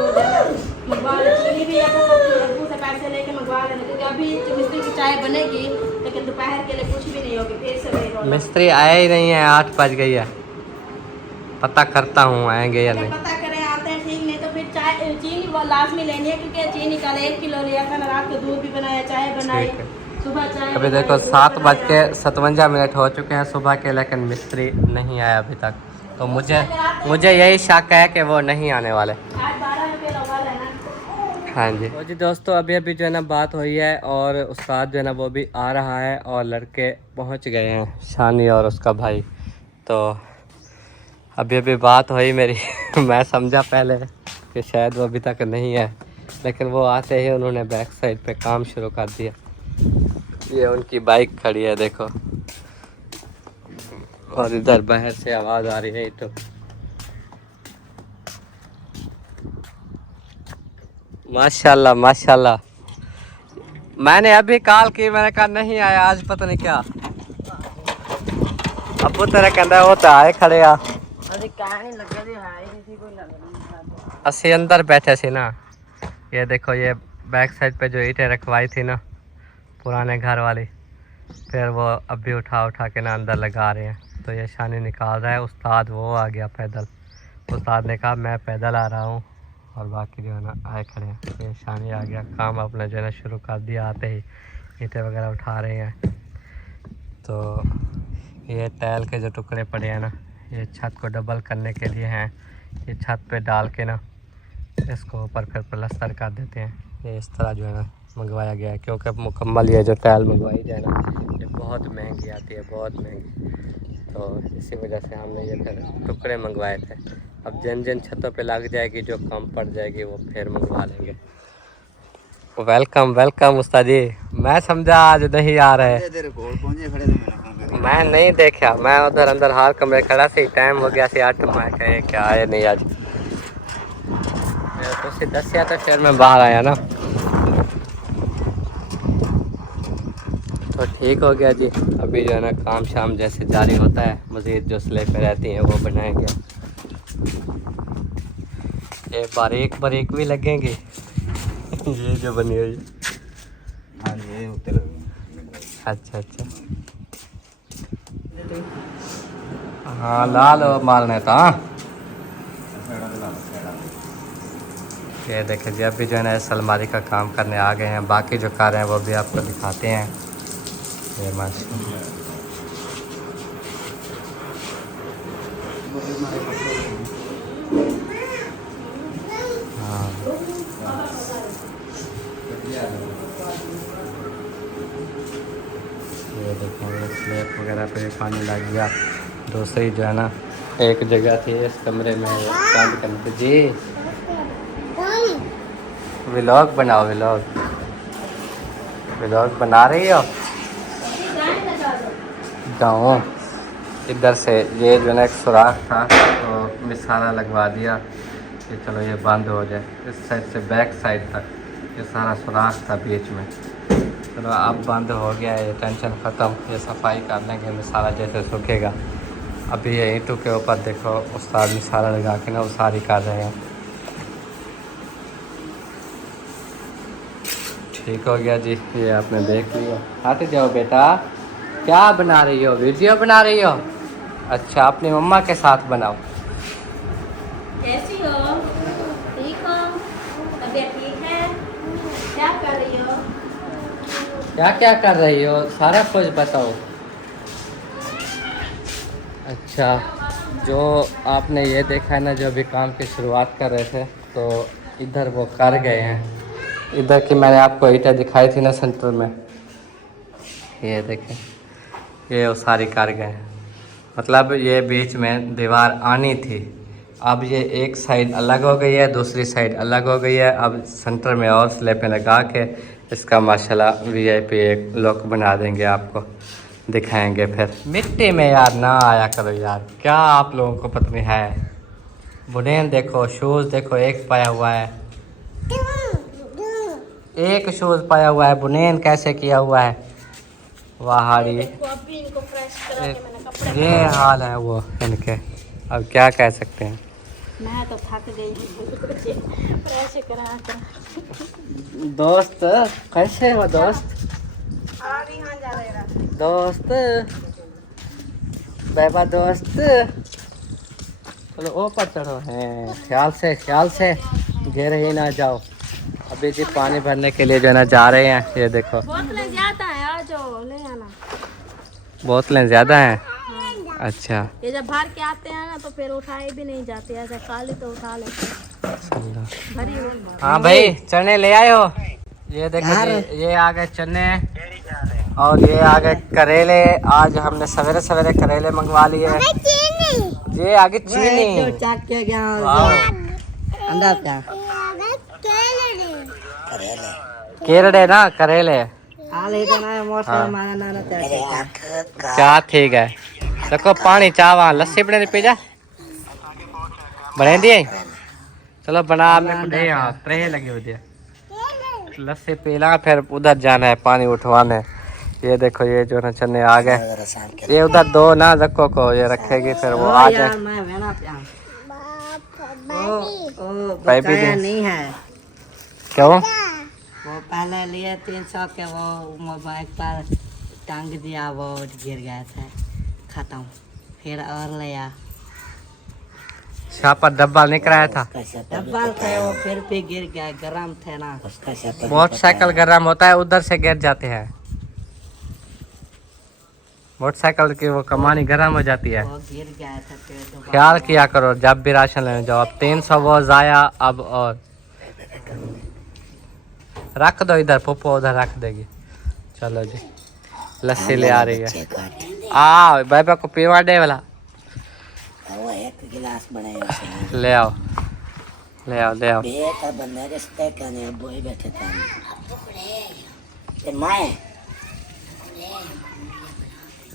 मंगवा ले, चीनी भी अब्बू से पैसे लेके मंगवा लेना, क्योंकि अभी मिस्त्री की चाय बनेगी लेकिन दोपहर के लिए कुछ भी नहीं होगी, फिर से वही रोना। मिस्त्री आया ही नहीं है, 8 बज गई है, पता करता हूँ आएंगे या नहीं। पता करें आते हैं ठीक, नहीं तो फिर चाय चीनी वो लाजमी लेनी है, क्योंकि चीनी कल 1 किलो लिया था ना, रात को दूध भी बनाया, चाय बनाई, ठीक है। सुबह चाय। अभी देखो 7:57 हो चुके हैं सुबह के, लेकिन मिस्त्री नहीं आया अभी तक, तो मुझे यही शक है कि वो नहीं आने वाले। आज 12 हाँ जी। तो जी दोस्तों अभी अभी जो है ना बात हुई है और उस्ताद जो है ना वो भी आ रहा है और लड़के पहुंच गए हैं, शानी और उसका भाई। तो अभी अभी बात हुई मेरी मैं समझा पहले कि शायद वो अभी तक नहीं है, लेकिन वो आते ही उन्होंने बैक साइड पे काम शुरू कर दिया। ये उनकी बाइक खड़ी है देखो, और इधर बाहर से आवाज़ आ रही है। तो माशाल्लाह माशाल्लाह, मैंने अभी कॉल की, मैंने कहा नहीं आया आज, पता नहीं क्या। अबू तेरा कहता है वो तो आए खड़े आ, असि अंदर बैठे सी ना। ये देखो ये बैक साइड पे जो ईंटें रखवाई थी ना पुराने घर वाली, फिर वो अभी उठा के ना अंदर लगा रहे हैं। तो ये शानी निकाल रहा है, उस्ताद वो आ गया पैदल। उस्ताद ने कहा मैं पैदल आ रहा हूँ, और बाकी जो है ना आए खड़े हैं। ये शानी आ गया, काम अपना जो है ना शुरू कर दिया, आते ही ईंटें वगैरह उठा रहे हैं। तो ये टाइल के जो टुकड़े पड़े हैं ना, ये छत को डबल करने के लिए हैं। ये छत पे डाल के ना इसको ऊपर फिर प्लास्टर कर देते हैं। ये इस तरह जो है ना मंगवाया गया है, क्योंकि मुकम्मल ये जो टाइल मंगवाई जाए ना ये बहुत महंगी आती है, बहुत महंगी। तो इसी वजह से हमने ये फिर टुकड़े मंगवाए थे। अब जिन जिन छतों पे लग जाएगी, जो कम पड़ जाएगी वो फिर मंगवा लेंगे। वेलकम वेलकम उस्ताद जी, मैं समझा आज नहीं आ रहे, मैं नहीं देखा, मैं उधर अंदर हार कमरे खड़ा सी, टाइम हो गया सी 8, मैं कहे क्या आए नहीं आज। तुसी दसिया तो फिर मैं बाहर आया ना, तो ठीक हो गया जी। अभी जो है ना काम शाम जैसे जारी होता है, मज़ीद जो स्लेपें रहती हैं वो बनाएंगे। ये बारीक बारीक भी लगेंगी ये जो बनी हुई। हाँ ये उत्ते लगे। अच्छा अच्छा, हाँ लाल मारने था। ये देखे जी अभी जो है ना इस अलमारी का काम करने आ गए हैं। बाकी जो कार हैं वो भी आपको दिखाते हैं। ये माशाल्लाह हाँ, ये देखेंगे स्लैब वगैरह पे पानी लग गया। दूसरी जो है ना एक जगह थी इस कमरे में काम करने की। जी व्लॉग बनाओ, व्लॉग बना रही हो? जाओ इधर से ये जो है ना एक सुराख था तो मिसाला लगवा दिया कि चलो ये बंद हो जाए। इस साइड से बैक साइड तक ये सारा सुराख था बीच में। चलो अब बंद हो गया है, ये टेंशन ख़त्म। ये सफाई कर लेंगे, मिसाला जैसे सूखेगा। अभी ये ईंटों के ऊपर देखो उस्ताद मिसाला लगा के ना उसारी कर रहे हैं। ठीक हो गया जी, ये आपने देख लिया। हट जाओ बेटा, क्या बना रही हो? वीडियो बना रही हो? अच्छा अपनी मम्मा के साथ बनाओ। कैसी हो? ठीक हो? तबीयत ठीक है? क्या कर रही हो? क्या कर रही हो, सारा कुछ बताओ। अच्छा, जो आपने ये देखा है ना, जो अभी काम की शुरुआत कर रहे थे तो इधर वो कर गए हैं। इधर की मैंने आपको ईंटें दिखाई थी ना सेंटर में, ये देखें ये उसारी कर गए हैं। मतलब ये बीच में दीवार आनी थी, अब ये एक साइड अलग हो गई है, दूसरी साइड अलग हो गई है। अब सेंटर में और स्लैपें लगा के इसका माशाल्लाह वीआईपी एक लुक बना देंगे, आपको दिखाएंगे। फिर मिट्टी में यार ना आया करो यार, क्या आप लोगों को पता नहीं है। बुनेन देखो, शूज़ देखो, एक पाया हुआ है, एक शूज़ पाया हुआ है। बुनेन कैसे किया हुआ है वहाड़ी, अभी इनको फ्रेश करा के मैंने कपड़े ये हाल है वो इनके। अब क्या कह सकते हैं। मैं तो थक गई फ्रेश करा कर। दोस्त कैसे हो दोस्त? दोस्त बाबा दोस्त, चलो ऊपर चढ़ो। हैं ख्याल से गिर ही ना जाओ। अभी जी पानी भरने के लिए जो है ना जा रहे हैं। ये देखो बोतलें ज्यादा है, आ जाओ ले आना। बोतलें ज़्यादा हैं? अच्छा, ये जब भर के आते हैं ना तो फिर उठाए भी नहीं जाते, ऐसे खाली तो उठा लेते हैं। हाँ भाई चने ले आए हो? ये देखो ये आ गए चने और ये आ गए करेले। आज हमने सवेरे सवेरे करेले मंगवा लिए। ये आगे चीनी केरड़े ना करेले। क्या ठीक है देखो पानी चावा लस्सी बने पी जा बने दिए। चलो बना आपने यहाँ त्रेह लगी होती है लस्सी पीला फिर उधर जाना है पानी उठवाने। ये देखो ये जो ना चने आ गए। ये उधर दो ना रखो को ये रखेगी फिर वो आ जाए। पाइप नहीं है क्यों? वो पहले लिए 300 के वो मोबाइल पर टांग दिया वो गिर गया था खत्म फिर और लिया। पर डब्बा नहीं कराया था? डब्बा था वो फिर भी गिर गया गरम थे ना। मोटरसाइकिल गरम होता है उधर से गिर जाते हैं। मोटरसाइकिल की वो कमानी गरम हो जाती है। वो गिर गया था फिर ख्याल किया करो जब भी राशन लेने जाओ। अब 300 वो जाया अब और रख दो इधर पप्पो उधर रख देगी। चलो जी लस्सी ले आ रही है। आ बाबा को पीवा दे वाला वो एक गिलास बनाया ले आओ ले आओ ले आओ। बेटा बंदे रिश्ते करने बोई बैठे थे ते माए।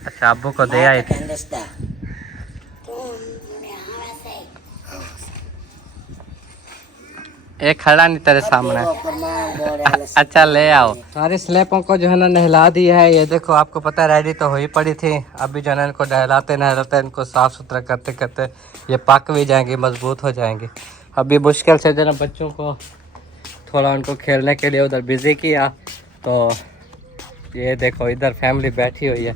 अच्छा अब्बू को दे आई थी। एक खड़ा नहीं तेरे सामने। अच्छा ले आओ। सारी स्लेपों को जो है ना नहला दी है। ये देखो आपको पता है रेडी तो हो ही पड़ी थी। अभी जो है ना इनको नहलाते नहलाते इनको साफ़ सुथरा करते करते ये पक भी जाएंगी मजबूत हो जाएंगी। अभी मुश्किल से जो ना बच्चों को थोड़ा उनको खेलने के लिए उधर बिज़ी किया। तो ये देखो इधर फैमिली बैठी हुई है।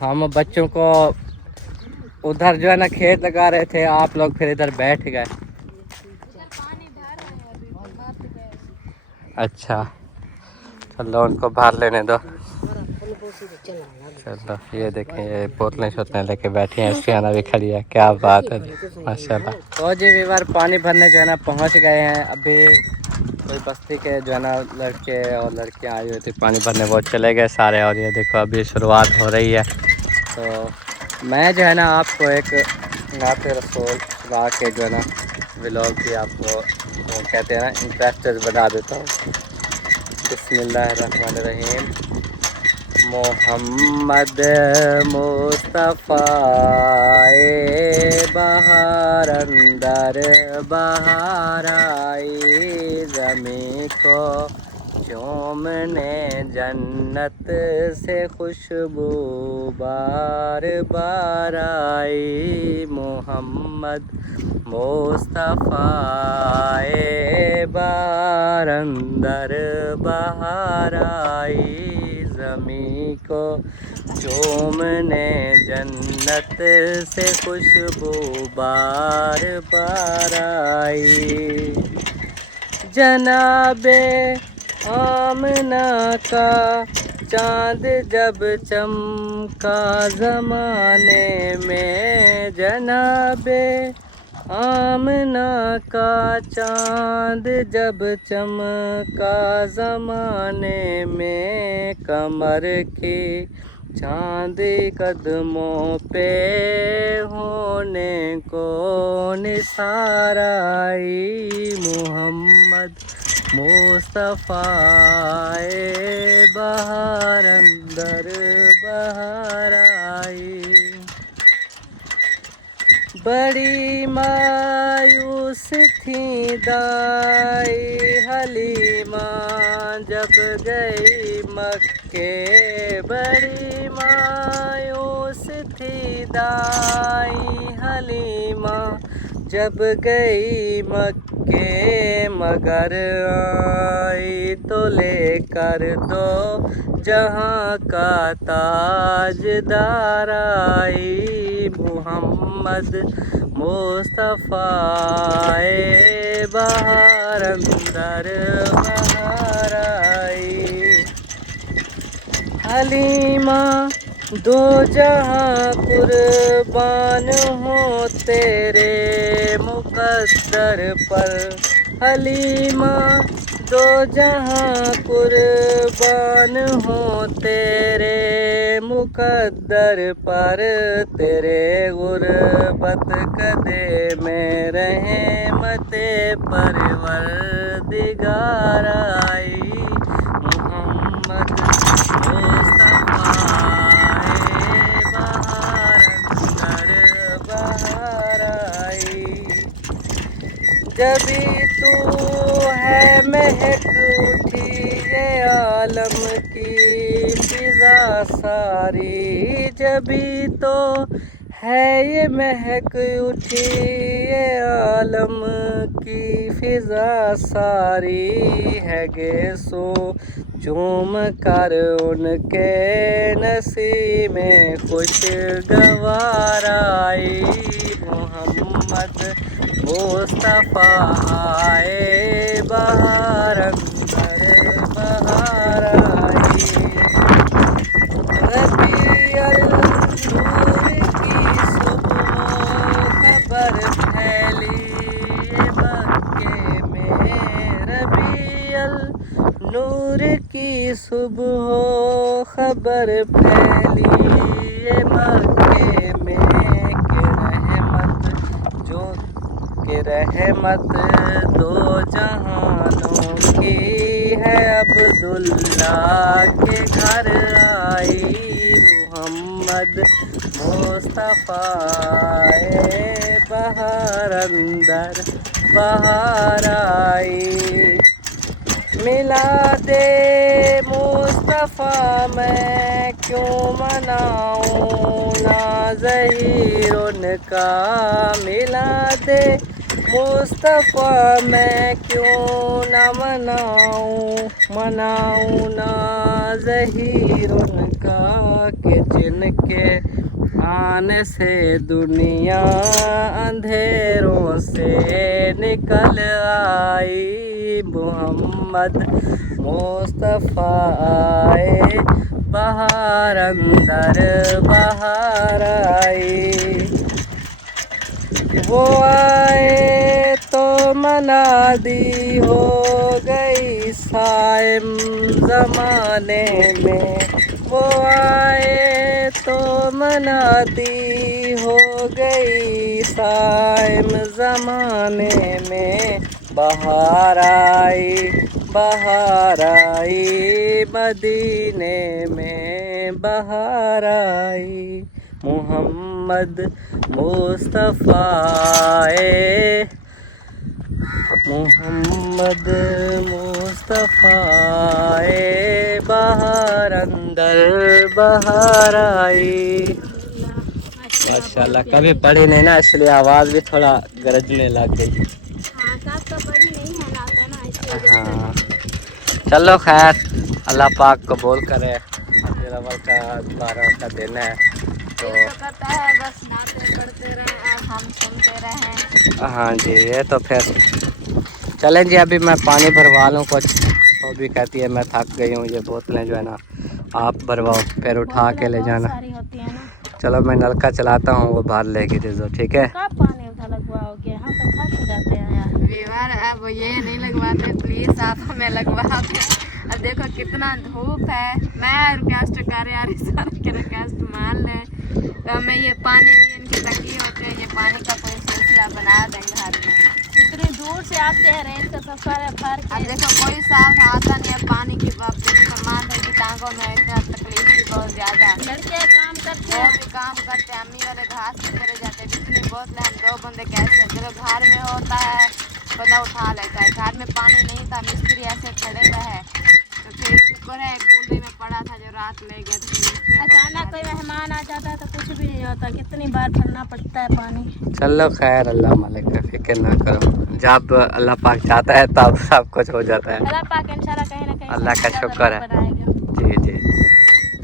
हम बच्चों को उधर जो है ना खेत लगा रहे थे आप लोग फिर इधर बैठ गए। अच्छा चलो उनको बाहर लेने दो। चलो ये देखें ये बोतलें शोतलें लेके बैठी हैं। इसलिए भी खड़ी है। क्या बात है माशाल्लाह। तो जी वीवर पानी भरने जो है ना पहुंच गए हैं। अभी कोई बस्ती के जो है ना लड़के और लड़कियां आई हुई थी पानी भरने वो चले गए सारे। और ये देखो अभी शुरुआत हो रही है। तो मैं जो है ना आपको एक नाते रसूल सुना के जो है ना व्लॉग भी आपको वो कहते हैं ना इंटरेस्टेड बना देता हूँ। बिस्मिल्लाहिर्रहमानिर्रहीम। मोहम्मद मुस्तफ़ा बहार अंदर बहार आई ज़मीं को चूमने जन्नत से खुशबू बार बार आई। मोहम्मद मुस्तफ़ा बार अंदर बहार आई ज़मीं को चूमने जन्नत से खुशबू बार बार आई। जनाबे आमना का चाँद जब चमका ज़माने में। जनाबे आमना का चाँद जब चमका ज़माने में। कमर की चाँदी कदमों पे होने को निसार आई। मोहम्मद मुस्तफ़ा बहार अंदर बहार आई। बड़ी मायूस थी दाई हलीमा जब गई मक्के। बड़ी मायूस थी दाई हलीमा जब गई मक्के। मगर आई तो लेकर दो जहाँ का ताजदार आई। मोहम्मद मुस्तफ़ा बहार अंदर बहार आई। हलीमा दो जहां कुर्बान हो तेरे मुकद्दर पर हलीमा, दो जहां कुर्बान हो तेरे मुकद्दर पर, तेरे गुर्बत कदे में रहमते परवरदिगार आई। मोहम्मद मुस्तफा बहार अंदर बहार आई। जभी तू है महक उठी ये आलम की फिजा सारी, जभी तो है ये महक उठी ये आलम की फिजा सारी, है गेसो चूम कर उनके नसीब में खुशगवार आई। मोहम्मद मुस्तफा आए बहार अंदर बहार आई। रबीउल नूर की सुबह खबर फैली मक्के में, रबीउल नूर की सुबह खबर फैली मक्के में, कि रहमत दो जहानों की है अब्दुल्ला के घर आई। मोहम्मद मुस्तफा बहार अंदर बहार आई। मिलादे मुस्तफा मैं क्यों मनाऊं ना ज़हीर उनका, मिलादे मुस्तफा मैं क्यों ना मनाऊं ना ज़हीर उनका, कि जिनके आने से दुनिया अंधेरों से निकल आई। मोहम्मद मुस्तफा आए बहार अंदर बहार आई। वो आए तो मनादी हो गई साइम ज़माने में, वो आए तो मनादी हो गई साइम ज़माने में, बहार आई मदीने में बहार आई। मोहम्मद मुस्तफा मोहम्मद मुस्तफा बहार अंदर बहार आई। माशाल्लाह कभी पढ़ी नहीं ना, इसलिए आवाज़ भी थोड़ा गरजने लग गई। हाँ चलो खैर, अल्लाह पाक कबूल करे। अव्वल का 12 का दिन है तो करता है, बस नाते पढ़ते रहें और हम सुनते रहें। हाँ जी, ये तो फिर चलें जी। अभी मैं पानी भरवा लूँ कुछ, तो भी कहती है मैं थक गई हूँ, ये बोतलें जो है ना आप भरवाओ, फिर उठा के ले जाना। होती है ना। चलो मैं नलका चलाता हूँ, वो बाहर लेके दे दो, ठीक है। कब पानी उठा लगवाओगे, हम तो थक जाते हैं यार। वीवर अब ये नहीं लगवाते, प्लीज आप हमें लगवाते। अब देखो कितना धूप है, मैं रिक्वेस्ट कर यार सर के रिक्वेस्ट मान ले, तो हमें ये पानी की इनकी तंगी होती है, ये पानी का कोई सिलसिला बना दें घर में। इतनी दूर से आते हैं, रेत का सफर है, फर्क अब देखो कोई साफ आता नहीं है, पानी की फरमान है कि टांगों में इतना तकलीफ थी बहुत ज़्यादा। लड़के काम करते वो हैं, भी काम करते हैं, अम्मी वाले घास पे चले जाते हैं, जितनी बोतलें हम 2 बंदे कैसे, चलो घर में होता है बंदा उठा लेता है, घर में पानी नहीं था, मिस्त्री ऐसे खड़े रहे, तो फिर शुक्र है गुंडी में पड़ा था जो रात ले गया। अचानक कोई मेहमान आ जाता है तो कुछ भी नहीं होता, कितनी बार भरना पड़ता है पानी। चलो खैर, अल्लाह मालिक का फिक्र ना करो, जब अल्लाह पाक चाहता है तब सब कुछ हो जाता है। अल्लाह पाक इंशाल्लाह कहीं ना कहीं अल्लाह का शुक्र है। बनाएगा।